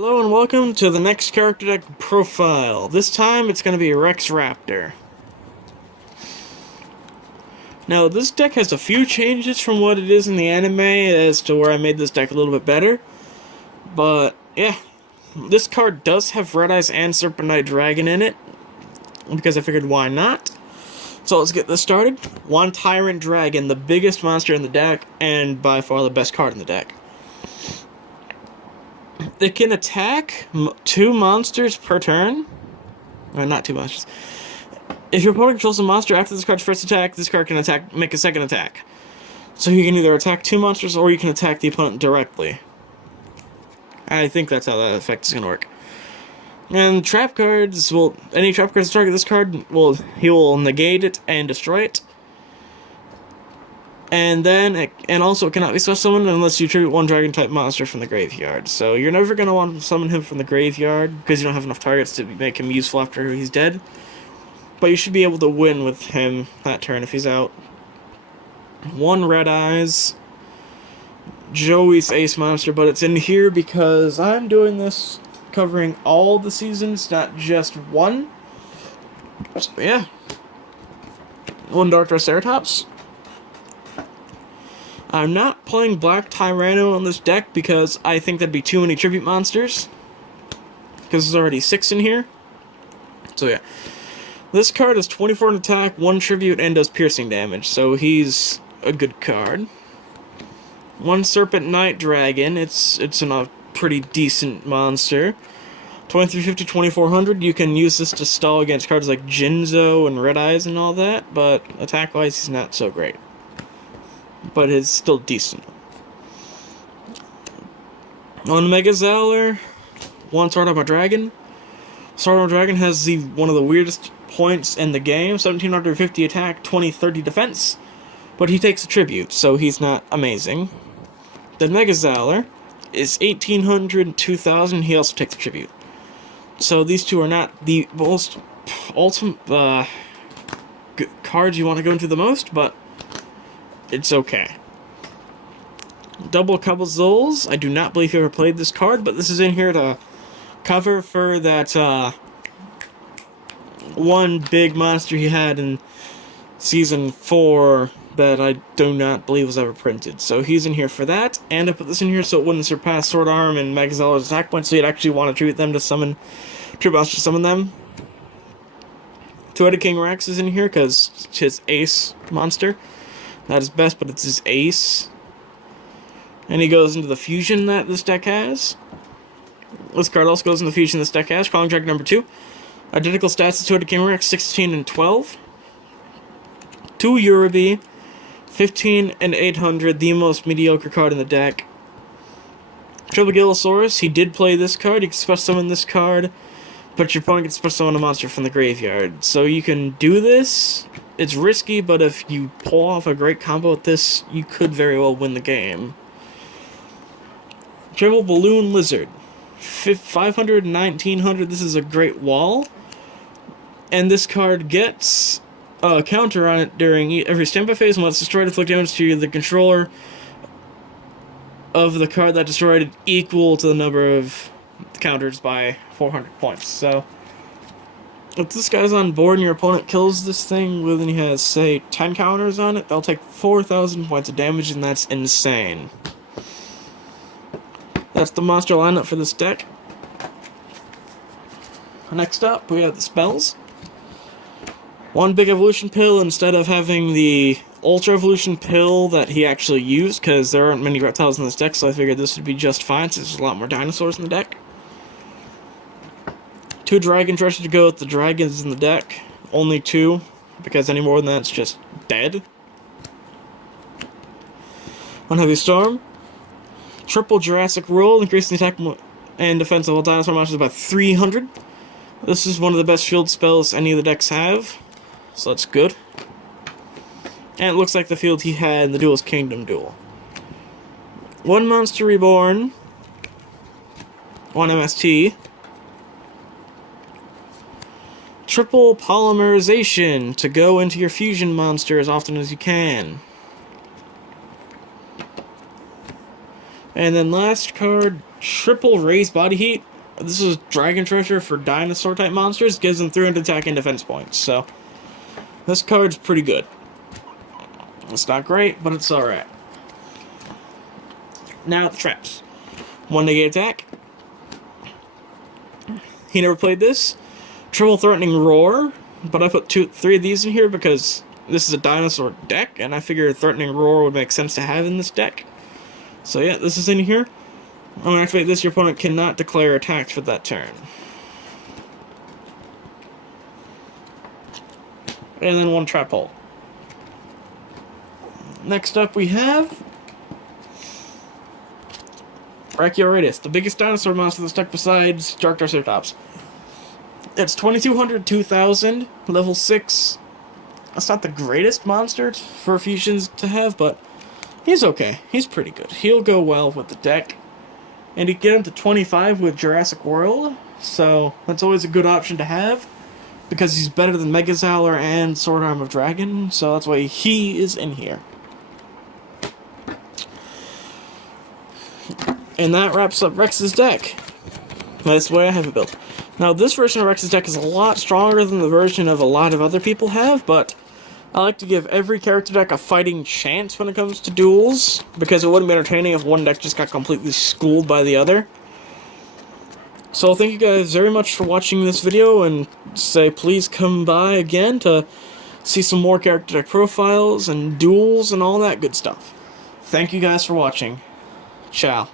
Hello and welcome to the next character deck profile. This time it's going to be Rex Raptor. Now this deck has a few changes from what it is in the anime as to where I made this deck a little bit better. But yeah, this card does have Red Eyes and Serpentine Dragon in it, because I figured why not. So let's get this started. One Tyrant Dragon, the biggest monster in the deck and by far the best card in the deck. It can attack two monsters per turn. Or not two monsters. If your opponent controls a monster after this card's first attack, this card can make a second attack. So you can either attack two monsters or you can attack the opponent directly. I think that's how that effect is going to work. And trap cards, well, any trap cards that target this card, well, he will negate it and destroy it. And then, also it cannot be special summoned unless you tribute one dragon type monster from the graveyard. So you're never going to want to summon him from the graveyard, because you don't have enough targets to make him useful after he's dead. But you should be able to win with him that turn if he's out. One Red Eyes. Joey's Ace Monster, but it's in here because I'm doing this covering all the seasons, not just one. So yeah. One Dark Triceratops. I'm not playing Black Tyranno on this deck because I think that'd be too many tribute monsters. Because there's already 6 in here. So yeah. This card is 24 in attack, 1 tribute, and does piercing damage. So he's a good card. One Serpent Night Dragon. It's a pretty decent monster. 2350, 2400. You can use this to stall against cards like Jinzo and Red Eyes and all that. But attack-wise, he's not so great. But it's still decent. On Mega Zowler, one Sword Armor Dragon. Sword Armor Dragon has one of the weirdest points in the game. 1750 attack, 2030 defense. But he takes a tribute, so he's not amazing. The Mega Zowler is 1800, 2000. He also takes a tribute. So these two are not the most ultimate cards you want to go into the most, but it's okay. Double Cabazzols. I do not believe you ever played this card, but this is in here to cover for that one big monster he had in Season 4 that I do not believe was ever printed. So he's in here for that, and I put this in here so it wouldn't surpass Sword Arm and Mega Zowler's attack points, so you'd actually want to tribute them to summon, tribute monsters to summon them. Two-Headed King Rex is in here because it's his ace monster. Not his best, but it's his ace. And he goes into the fusion that this deck has. This card also goes into the fusion this deck has. Crawling Dragon number 2. Identical stats to King Rex, 16 and 12. 2 Uraby, 15 and 800, the most mediocre card in the deck. Triple Gillosaurus, he did play this card. You can special summon this card, but your opponent can special summon a monster from the graveyard. So you can do this. It's risky, but if you pull off a great combo with this, you could very well win the game. Triple Balloon Lizard. 500, 1900, this is a great wall. And this card gets a counter on it during every standby phase, and when it's destroyed, inflict damage to the controller of the card that destroyed it equal to the number of counters by 400 points. So if this guy's on board and your opponent kills this thing when he has, say, 10 counters on it, they'll take 4,000 points of damage, and that's insane. That's the monster lineup for this deck. Next up, we have the spells. One Big Evolution Pill instead of having the Ultra Evolution Pill that he actually used, because there aren't many reptiles in this deck, so I figured this would be just fine since there's a lot more dinosaurs in the deck. 2 Dragon Treasure to go with the dragons in the deck. Only 2, because any more than that, it's just dead. 1 Heavy Storm. Triple Jurassic Roll, increasing the attack and defense of all dinosaur monsters by 300. This is one of the best field spells any of the decks have, so that's good. And it looks like the field he had in the Duelist Kingdom duel. 1 Monster Reborn. 1 MST. Triple Polymerization to go into your fusion monster as often as you can. And then last card, triple raised body heat. This is Dragon Treasure for dinosaur type monsters. Gives them 300 attack and defense points. So this card's pretty good. It's not great, but it's alright. Now the traps. 1 negative attack. He never played this. Triple Threatening Roar. But I put 3 of these in here because this is a dinosaur deck, and I figured Threatening Roar would make sense to have in this deck. So yeah, this is in here. I'm going to activate this. Your opponent cannot declare attacks for that turn. And then 1 trap hole. Next up we have Brachiosaurus, the biggest dinosaur monster in this deck besides Triceratops. It's 2200, 2000, level 6. That's not the greatest monster for fusions to have, but he's okay. He's pretty good. He'll go well with the deck. And you get him to 25 with Jurassic World, so that's always a good option to have, because he's better than Megazowler and Sword Arm of Dragon, so that's why he is in here. And that wraps up Rex's deck. That's the way I have it built. Now, this version of Rex's deck is a lot stronger than the version of a lot of other people have, but I like to give every character deck a fighting chance when it comes to duels, because it wouldn't be entertaining if one deck just got completely schooled by the other. So thank you guys very much for watching this video, and say please come by again to see some more character deck profiles and duels and all that good stuff. Thank you guys for watching. Ciao.